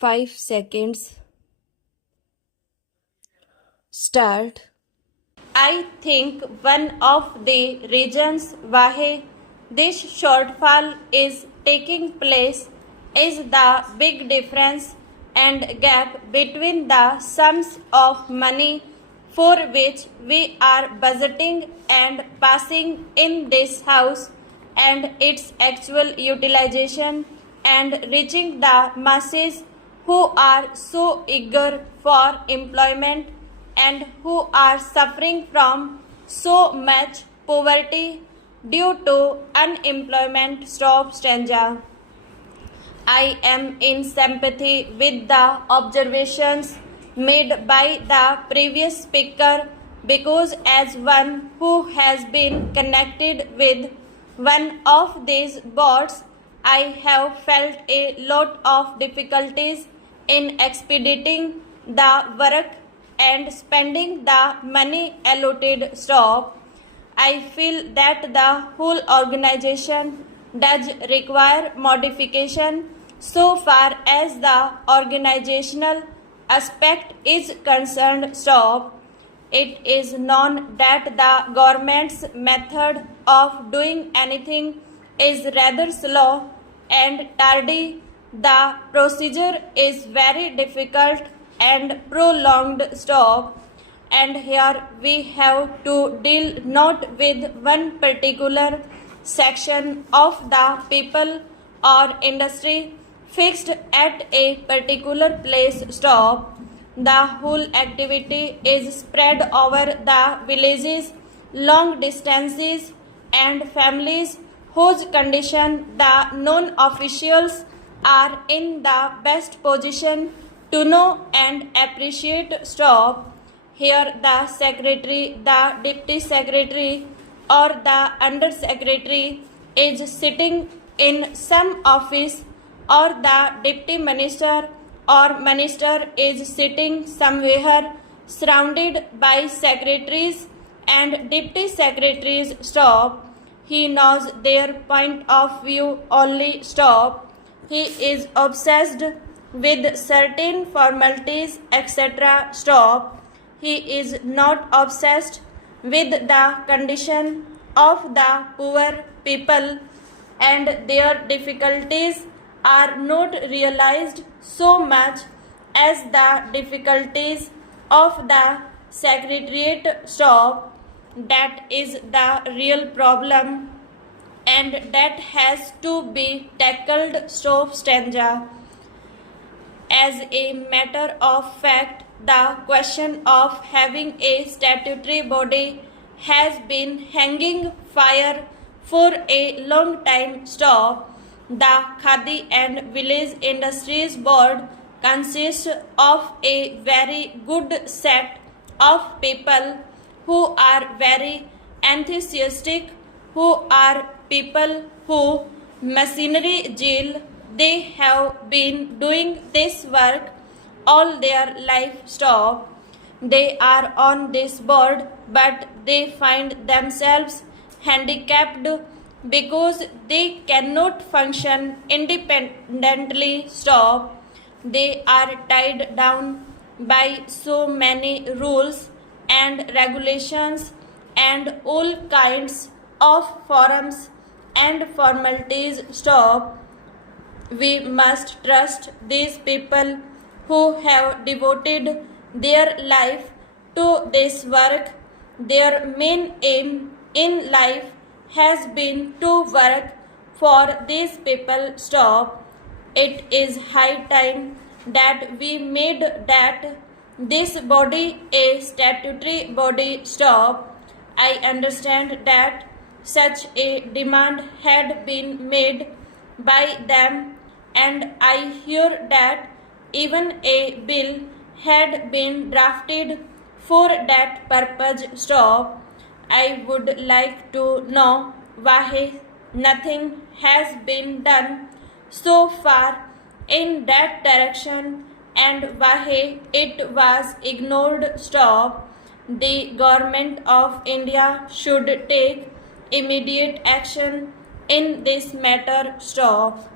5 seconds. Start. I think one of the reasons why this shortfall is taking place is the big difference and gap between the sums of money for which we are budgeting and passing in this house and its actual utilization and reaching the masses who are so eager for employment and who are suffering from so much poverty due to unemployment. Stop stranger. I am in sympathy with the observations made by the previous speaker because, as one who has been connected with one of these boards, I have felt a lot of difficulties in expediting the work and spending the money allotted. Stop. I feel that the whole organization does require modification so far as the organizational aspect is concerned. Stop. It is known that the government's method of doing anything is rather slow and tardy. The procedure is very difficult and prolonged. Stop. And here we have to deal not with one particular section of the people or industry fixed at a particular place. Stop. The whole activity is spread over the villages, long distances, and families whose condition the non-officials are in the best position to know and appreciate. Stop. Here the secretary, the deputy secretary, or the under secretary is sitting in some office, or the deputy minister or minister is sitting somewhere surrounded by secretaries and deputy secretaries. Stop. He knows their point of view only. Stop. He is obsessed with certain formalities, etc. Stop. He is not obsessed with the condition of the poor people, and their difficulties are not realized so much as the difficulties of the secretariat. Stop. That is the real problem, and that has to be tackled. Stop stranger. As a matter of fact, the question of having a statutory body has been hanging fire for a long time. Stop. The Khadi and Village Industries Board consists of a very good set of people who are very enthusiastic, who are people who machinery jail. They have been doing this work all their life. Stop. They are on this board, but they find themselves handicapped because they cannot function independently. Stop. They are tied down by so many rules and regulations and all kinds of forms and formalities. Stop. We must trust these people who have devoted their life to this work. Their main aim in life has been to work for these people. Stop. It is high time that we made that this body a statutory body. Stop. I understand that such a demand had been made by them, and I hear that even a bill had been drafted for that purpose. Stop. I would like to know why nothing has been done so far in that direction and why it was ignored. Stop. The government of India should take immediate action in this matter. Stop.